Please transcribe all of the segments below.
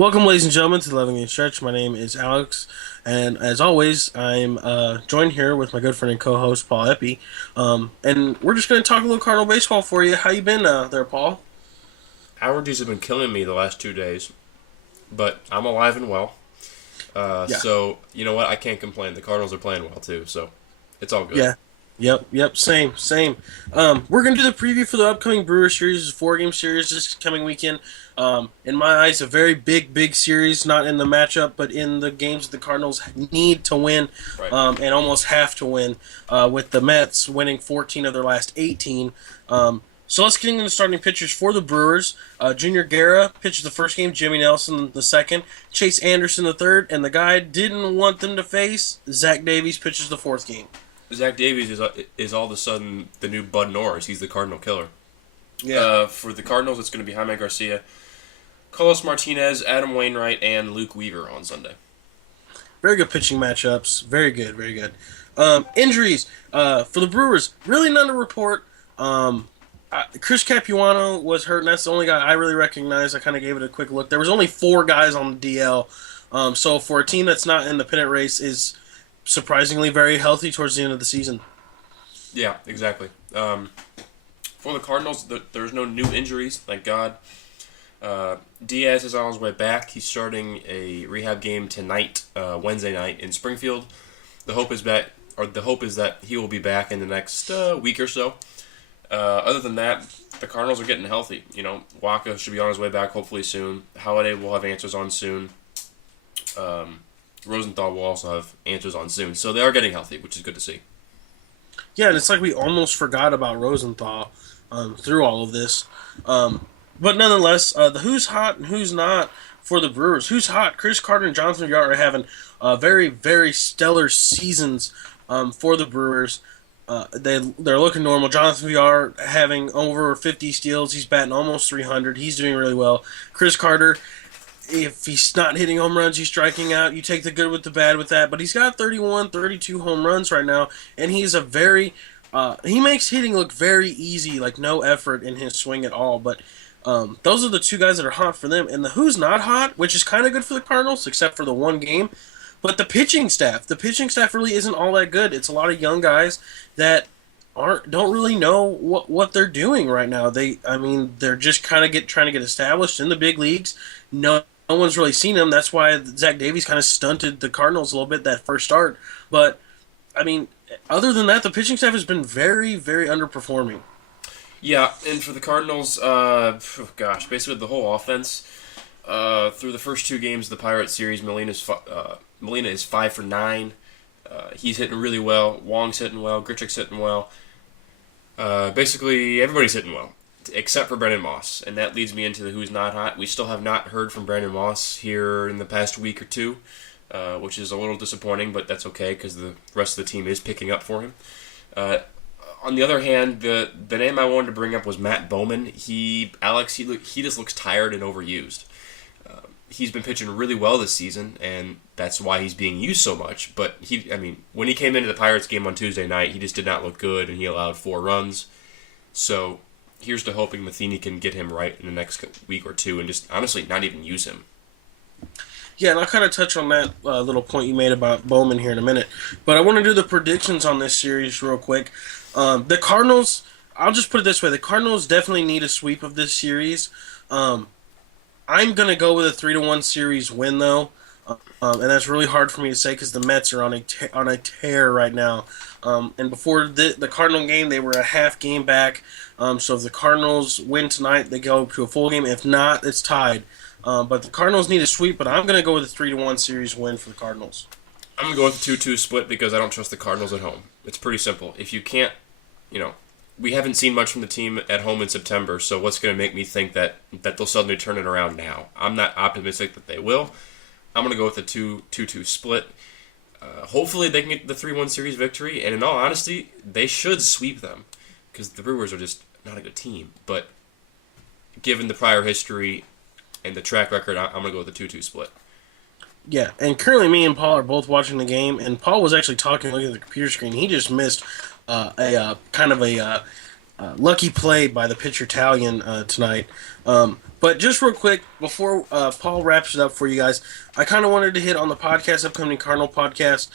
Welcome, ladies and gentlemen, to the 11 Game Stretch. My name is Alex, and as always, I'm joined here with my good friend and co-host Paul Epi. And we're just going to talk a little Cardinal baseball for you. How you been there, Paul? Allergies have been killing me the last 2 days, but I'm alive and well. Yeah, So you know what? I can't complain. The Cardinals are playing well too, so it's all good. yeah, yep. Same. We're going to do the preview for the upcoming Brewers series, a four-game series this coming weekend. In my eyes, a very big series, not in the matchup, but in the games the Cardinals need to win, Right. and almost have to win, with the Mets winning 14 of their last 18. So let's get into the starting pitchers for the Brewers. Junior Guerra pitches the first game, Jimmy Nelson the second, Chase Anderson the third, and the guy didn't want them to face, Zach Davies pitches the fourth game. Zach Davies is all of a sudden the new Bud Norris. He's the Cardinal killer. Yeah. For the Cardinals, it's going to be Jaime Garcia, Carlos Martinez, Adam Wainwright, and Luke Weaver on Sunday. Very good pitching matchups. Very good, very good. Injuries for the Brewers, really none to report. Chris Capuano was hurt, and that's the only guy I really recognize. I kind of gave it a quick look. There was only four guys on the DL. So for a team that's not in the pennant race is surprisingly very healthy towards the end of the season. Yeah, exactly. For the Cardinals, there's no new injuries, thank God. Diaz is on his way back. He's starting a rehab game tonight, Wednesday night in Springfield. The hope is that he will be back in the next week or so. Other than that, the Cardinals are getting healthy. You know, Waka should be on his way back hopefully soon. Holiday will have answers on soon. Rosenthal will also have answers on soon. So they are getting healthy, which is good to see. Yeah, and it's like we almost forgot about Rosenthal through all of this. But nonetheless, the who's hot and who's not for the Brewers. Who's hot? Chris Carter and Jonathan Villar are having very stellar seasons for the Brewers. They're looking normal. Jonathan Villar having over 50 steals. He's batting almost 300. He's doing really well. Chris Carter, if he's not hitting home runs, he's striking out. You take the good with the bad with that. But he's got 31, 32 home runs right now, and he's a very he makes hitting look very easy, like no effort in his swing at all. But those are the two guys that are hot for them. And the who's not hot, which is kind of good for the Cardinals, except for the one game. But the pitching staff really isn't all that good. It's a lot of young guys that don't really know what they're doing right now. They're just kind of trying to get established in the big leagues. No one's really seen them. That's why Zach Davies kind of stunted the Cardinals a little bit that first start. But I mean, other than that, the pitching staff has been very underperforming. Yeah, and for the Cardinals, basically the whole offense. Through the first two games of the Pirates series, Molina is 5 for 9. He's hitting really well. Wong's hitting well. Grichuk's hitting well. Basically, everybody's hitting well, except for Brendan Moss. And that leads me into the who's not hot. We still have not heard from Brendan Moss here in the past week or two, which is a little disappointing, but that's okay because the rest of the team is picking up for him. On the other hand, the name I wanted to bring up was Matt Bowman. He just looks tired and overused. He's been pitching really well this season, and that's why he's being used so much. But when he came into the Pirates game on Tuesday night, he just did not look good, and he allowed 4 runs. So here's to hoping Matheny can get him right in the next week or two, and just honestly not even use him. Yeah, and I'll kind of touch on that little point you made about Bowman here in a minute. But I want to do the predictions on this series real quick. The Cardinals, I'll just put it this way. The Cardinals definitely need a sweep of this series. I'm going to go with a 3-1 series win, though. And that's really hard for me to say because the Mets are on a tear right now. And before the Cardinal game, they were a half game back. So if the Cardinals win tonight, they go to a full game. If not, it's tied. But the Cardinals need a sweep, but I'm going to go with a 3-1 series win for the Cardinals. I'm going to go with a 2-2 split because I don't trust the Cardinals at home. It's pretty simple. If you can't, we haven't seen much from the team at home in September, so what's going to make me think that they'll suddenly turn it around now? I'm not optimistic that they will. I'm going to go with a 2-2 split. Hopefully they can get the 3-1 series victory, and in all honesty, they should sweep them because the Brewers are just not a good team. But given the prior history and the track record, I'm going to go with a 2-2 split. Yeah, and currently me and Paul are both watching the game, and Paul was actually talking, looking at the computer screen. He just missed a kind of a lucky play by the pitcher Italian tonight. But just real quick before Paul wraps it up for you guys, I kind of wanted to hit on the podcast, upcoming Cardinal podcast.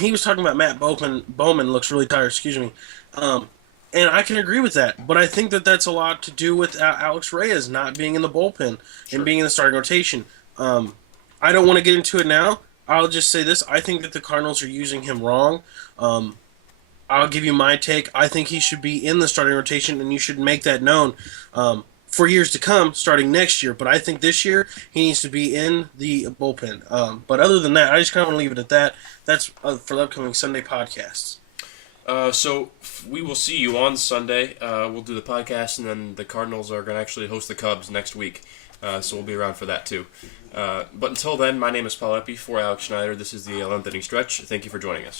He was talking about Matt Bowman. Bowman looks really tired. Excuse me. Um, and I can agree with that, but I think that that's a lot to do with Alex Reyes not being in the bullpen and Sure. being in the starting rotation. I don't want to get into it now. I'll just say this: I think that the Cardinals are using him wrong. Um, I'll give you my take. I think he should be in the starting rotation, and you should make that known for years to come, starting next year. But I think this year he needs to be in the bullpen. But other than that, I just kind of want to leave it at that. That's for the upcoming Sunday podcasts. We will see you on Sunday. We'll do the podcast, and then the Cardinals are going to actually host the Cubs next week. So we'll be around for that too. But until then, my name is Paul Epi for Alex Schneider. This is the 11th inning stretch. Thank you for joining us.